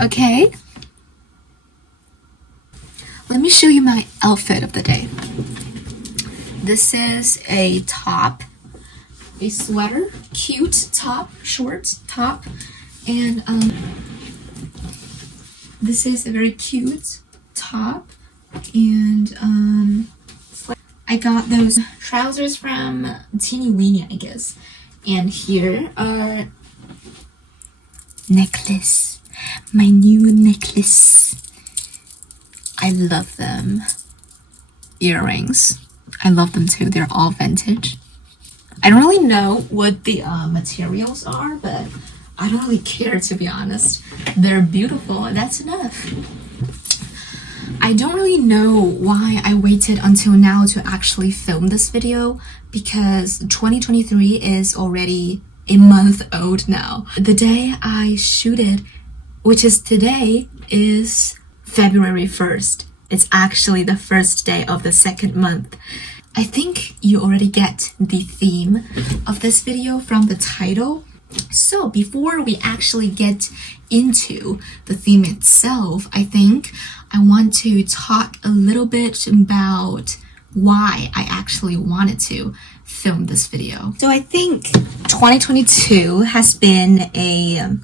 Okay? Let me show you my outfit of the day. This is a top, a sweater, cute top, short top, and this is a very cute top, and I got those trousers from Teeny Weeny, I guess. And here are necklace, my new necklace. I love them. Earrings, I love them too. They're all vintage. I don't really know what the materials are, but I don't really care, to be honest. They're beautiful, and that's enough. I don't really know why I waited until now to actually film this video, because 2023 is already a month old now. The day I shooted, which is today, is February 1st. It's actually the first day of the second month. I think you already get the theme of this video from the title. So before we actually get into the theme itself, I think I want to talk a little bit about why I actually wanted to film this video. So I think 2022 has been a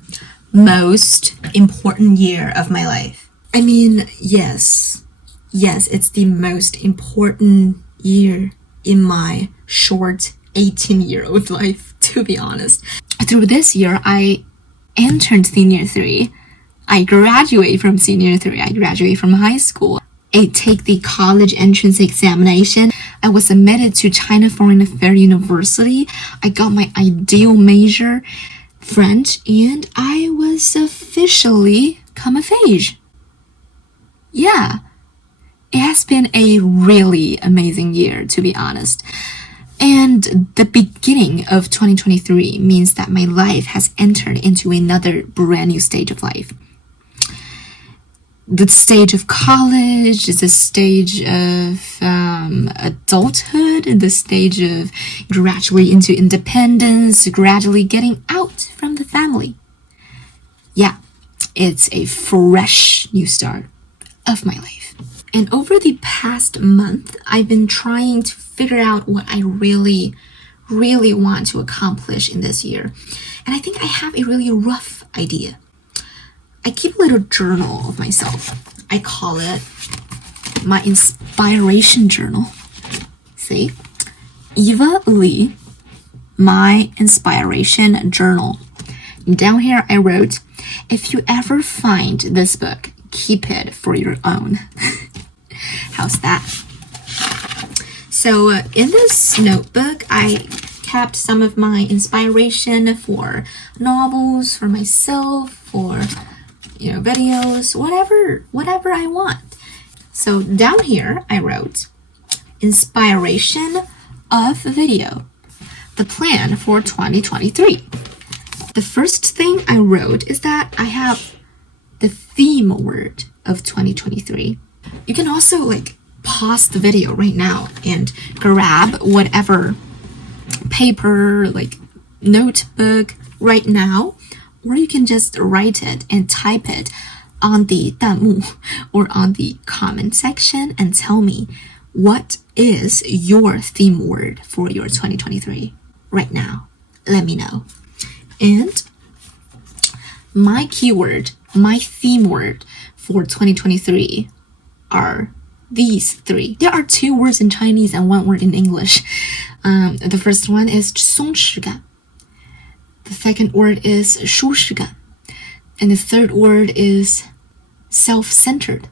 most important year of my life. I mean, yes, it's the most important year in my short 18-year-old life, to be honest. Through this year, I entered senior 3. I graduated from senior 3. I graduated from high school. I take the college entrance examination. I was admitted to China Foreign Affairs University. I got my ideal major, French, and I was officially come of age. Yeah, it has been a really amazing year, to be honest. And the beginning of 2023 means that my life has entered into another brand new stage of life. The stage of college, the stage of adulthood, and the stage of gradually into independence, gradually getting out from the family. Yeah, it's a fresh new start of my life. And over the past month, I've been trying to figure out what I really want to accomplish in this year. And I think I have a really rough idea. I keep a little journal of myself. I call it my inspiration journal. See? Eva Lee, my inspiration journal. Down here I wrote, if you ever find this book, keep it for your own. How's that? So in this notebook, I kept some of my inspiration for novels, for myself, for videos, whatever I want. So down here I wrote inspiration of video, the plan for 2023. The first thing I wrote is that I have the theme word of 2023. You can also pause the video right now and grab whatever paper, notebook right now, or you can just write it and type it on the 弹幕 or on the comment section and tell me what is your theme word for your 2023 right now. Let me know. And my keyword, my theme word for 2023 are these 3. There are 2 words in Chinese and 1 word in English. The first one is 松弛感. The second word is 舒适感. And the third word is self-centered.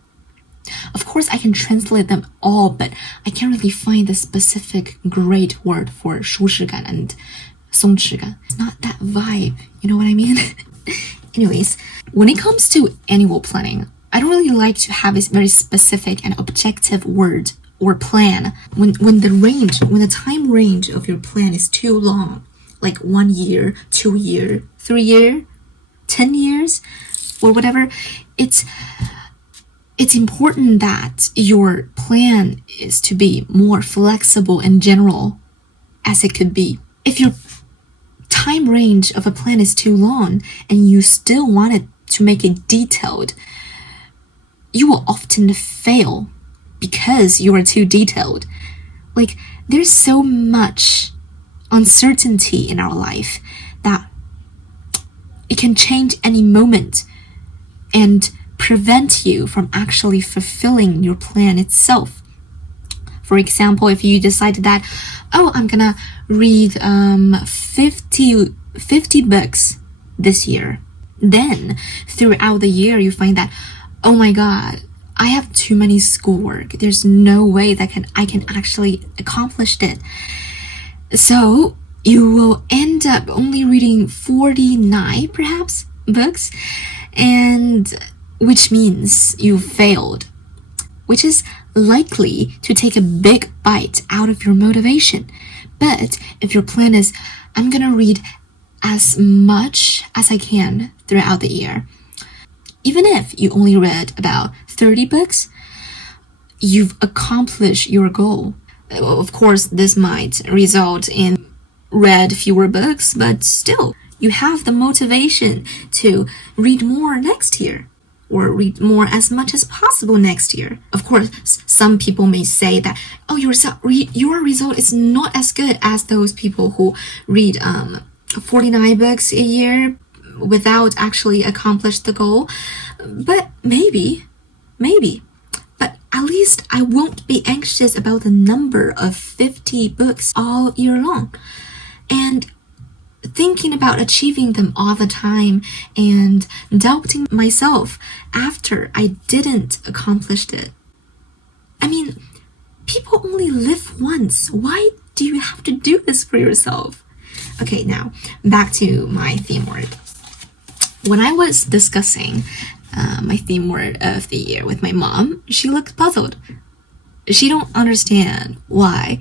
Of course, I can translate them all, but I can't really find the specific great word for 舒适感 and 松弛感. It's not that vibe, you know what I mean? Anyways, when it comes to annual planning, I don't really like to have a very specific and objective word or plan when the time range of your plan is too long, like 1 year, 2 year, 3 year, 10 years, or whatever. It's important that your plan is to be more flexible and general as it could be. If your time range of a plan is too long and you still want it to make it detailed, you will often fail because you are too detailed. Like, there's so much uncertainty in our life that it can change any moment and prevent you from actually fulfilling your plan itself. For example, if you decided that, oh, I'm gonna read 50 books this year, then throughout the year you find that, oh my god, I have too many schoolwork. There's no way that I can actually accomplish it. So you will end up only reading 49 perhaps books, and which means you failed, which is likely to take a big bite out of your motivation. But if your plan is, I'm gonna read as much as I can throughout the year, even if you only read about 30 books, you've accomplished your goal. Of course, this might result in read fewer books, but still, you have the motivation to read more next year, or read more as much as possible next year. Of course, some people may say that, oh, your result is not as good as those people who read 49 books a year without actually accomplish the goal. But maybe. But at least I won't be anxious about the number of 50 books all year long. And thinking about achieving them all the time and doubting myself after I didn't accomplish it. I mean, people only live once. Why do you have to do this for yourself? Okay, now back to my theme word. When I was discussing my theme word of the year with my mom, she looked puzzled. She don't understand why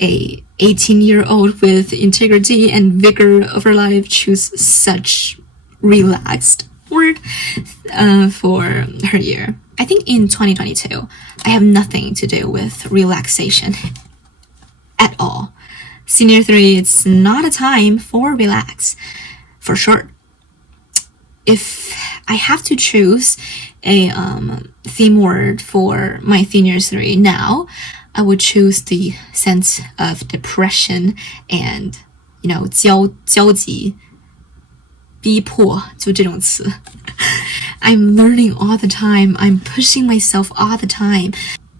a 18-year-old with integrity and vigor of her life choose such relaxed word for her year. I think in 2022, I have nothing to do with relaxation at all. Senior 3, it's not a time for relax, for sure. If I have to choose a theme word for my senior 3 now, I would choose the sense of depression and, 焦急 逼迫 就这种词 I'm learning all the time. I'm pushing myself all the time.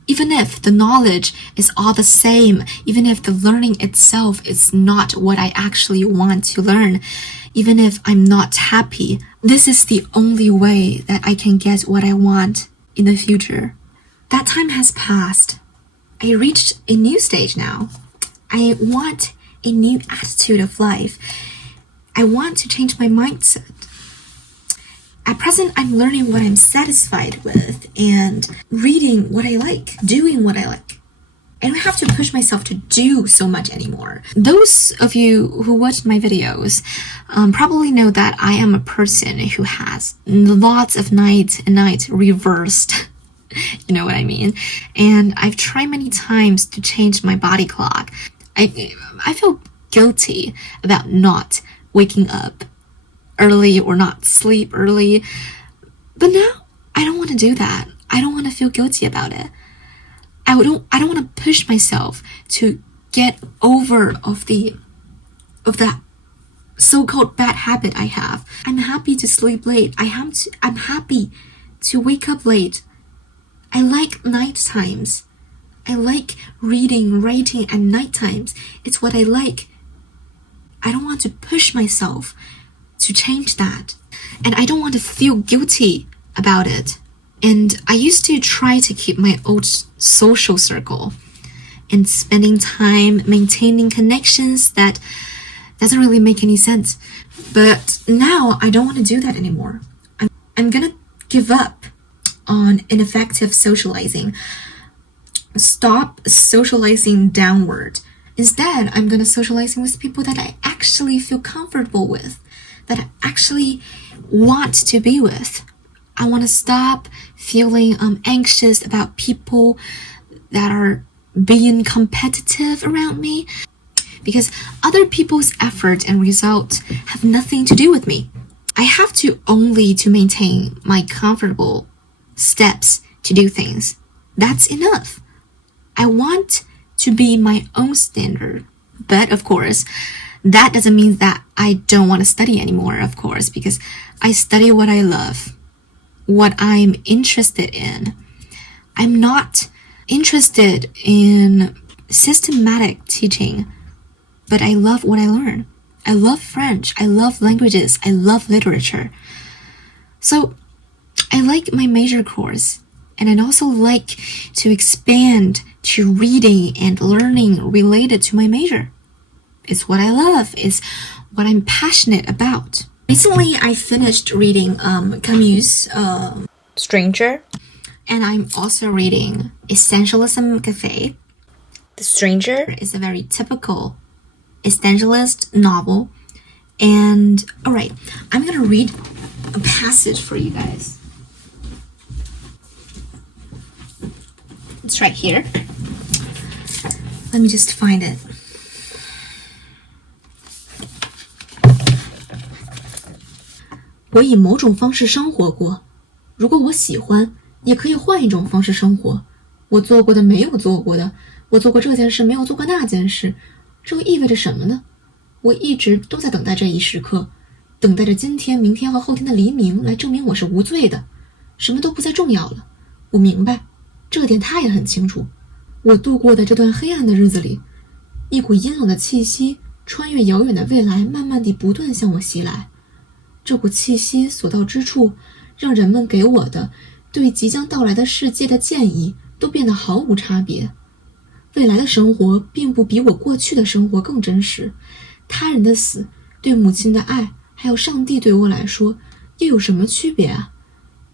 Even if the knowledge is all the same, even if the learning itself is not what I actually want to learn, even if I'm not happy, this is the only way that I can get what I want in the future. That time has passed. I reached a new stage now. I want a new attitude of life. I want to change my mindset. At present, I'm learning what I'm satisfied with and reading what I like, doing what I like. I don't have to push myself to do so much anymore. Those of you who watched my videos probably know that I am a person who has lots of night and night reversed. You know what I mean? And I've tried many times to change my body clock. I feel guilty about not waking up early or not sleep early. But now I don't want to do that. I don't want to feel guilty about it. I don't want to push myself to get over of that so-called bad habit I have. I'm happy to sleep late. I'm happy to wake up late. I like night times. I like reading, writing at night times. It's what I like. I don't want to push myself to change that. And I don't want to feel guilty about it. And I used to try to keep my old social circle and spending time maintaining connections that doesn't really make any sense. But now I don't want to do that anymore. I'm gonna give up on ineffective socializing. Stop socializing downward. Instead, I'm gonna socializing with people that I actually feel comfortable with, that I actually want to be with. I want to stop feeling anxious about people that are being competitive around me, because other people's effort and results have nothing to do with me. I have to only to maintain my comfortable steps to do things. That's enough. I want to be my own standard. But of course, that doesn't mean that I don't want to study anymore, of course, because I study what I love, what I'm interested in. I'm not interested in systematic teaching, but I love what I learn. I love French. I love languages. I love literature. So I like my major course, and I'd also like to expand to reading and learning related to my major. It's what I love. It's what I'm passionate about. Recently, I finished reading Camus' Stranger, and I'm also reading Essentialism Cafe. The Stranger is a very typical existentialist novel. And alright, I'm gonna read a passage for you guys. It's right here. Let me just find it. "我以某种方式生活过，如果我喜欢，也可以换一种方式生活。我做过的没有做过的，我做过这件事没有做过那件事。这又意味着什么呢？我一直都在等待这一时刻，等待着今天、明天和后天的黎明来证明我是无罪的。什么都不再重要了。我明白，这点他也很清楚。我度过的这段黑暗的日子里，一股阴冷的气息穿越遥远的未来，慢慢地不断向我袭来。这股气息所到之处，让人们给我的对即将到来的世界的建议都变得毫无差别。未来的生活并不比我过去的生活更真实。他人的死，对母亲的爱，还有上帝对我来说，又有什么区别啊？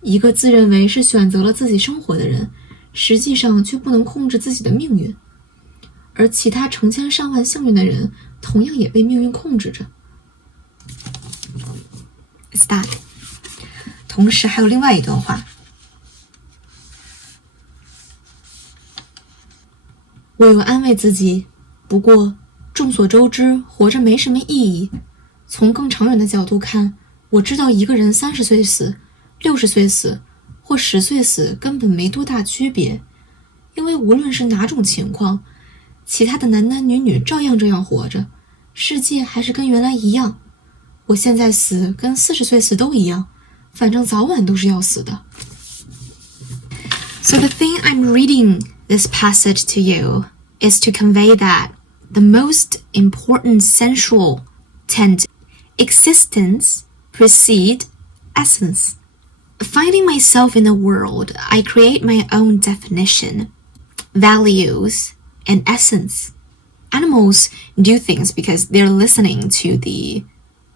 一个自认为是选择了自己生活的人，实际上却不能控制自己的命运。而其他成千上万幸运的人，同样也被命运控制着。It's that. 同时还有另外一段话。我有安慰自己，不过众所周知，活着没什么意义。从更长远的角度看，我知道一个人30岁死、60岁死或10岁死根本没多大区别，因为无论是哪种情况，其他的男男女女照样这样活着，世界还是跟原来一样。我现在死跟40岁死都一样，反正早晚都是要死的。So the thing I'm reading this passage to you is to convey that the most important central tenet, existence, precede essence. Finding myself in the world, I create my own definition, values, and essence. Animals do things because they're listening to the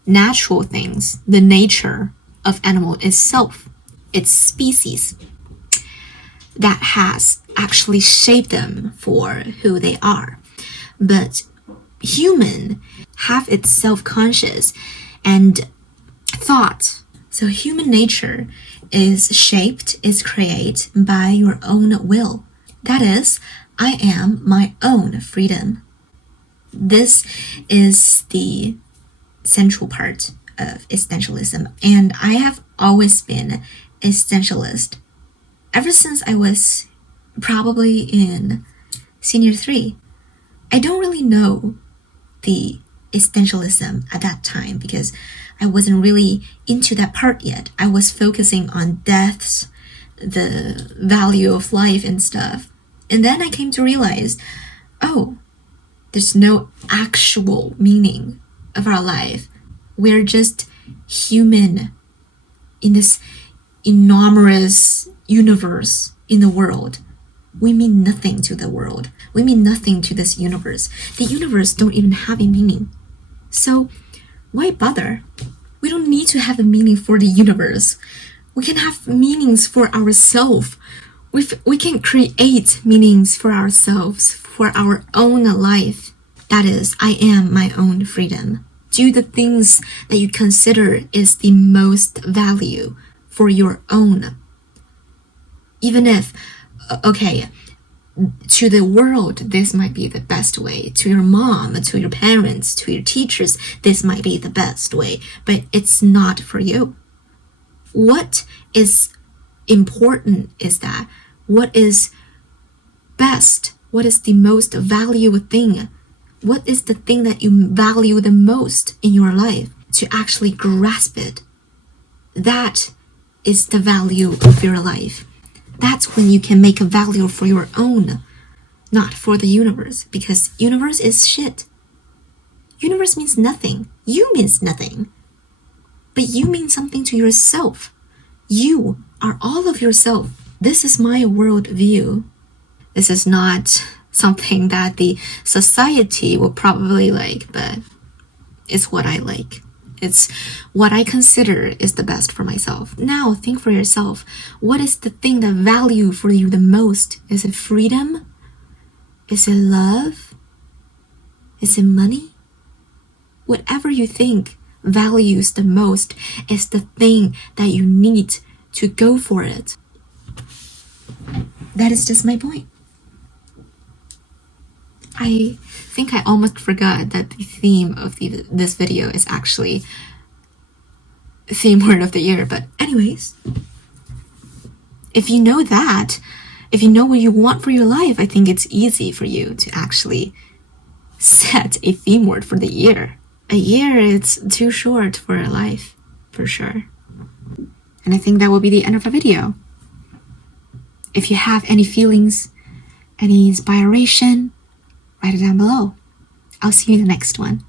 natural things, the nature of animal itself, its species, that has actually shaped them for who they are. But human have its self-conscious and thought. So human nature is shaped, is created by your own will. That is, I am my own freedom. This is the central part of existentialism, and I have always been existentialist ever since I was probably in senior 3. I don't really know the existentialism at that time because I wasn't really into that part yet. I was focusing on deaths, the value of life and stuff. And then I came to realize, oh, there's no actual meaning of our life. We're just human in this enormous universe in the world. We mean nothing to the world. We mean nothing to this universe. The universe don't even have a meaning. So why bother? We don't need to have a meaning for the universe. We can have meanings for ourselves. We can create meanings for ourselves, for our own life. That is, I am my own freedom. Do the things that you consider is the most value for your own. Even if, okay, to the world, this might be the best way. To your mom, to your parents, to your teachers, this might be the best way. But it's not for you. What is important is that what is best, what is the most valuable thing, what is the thing that you value the most in your life, to actually grasp it. That is the value of your life. That's when you can make a value for your own, not for the universe, because universe is shit. Universe means nothing. You means nothing. But you mean something to yourself. You are all of yourself. This is my world view. This is not something that the society will probably like, but it's what I like. It's what I consider is the best for myself. Now think for yourself. What is the thing that value for you the most? Is it freedom? Is it love? Is it money? Whatever you think values the most is the thing that you need to go for it. That is just my point. I think I almost forgot that the theme of this video is actually theme word of the year. But anyways, if you know that, if you know what you want for your life, I think it's easy for you to actually set a theme word for the year. A year, it's too short for a life, for sure. And I think that will be the end of the video. If you have any feelings, any inspiration, write it down below. I'll see you in the next one.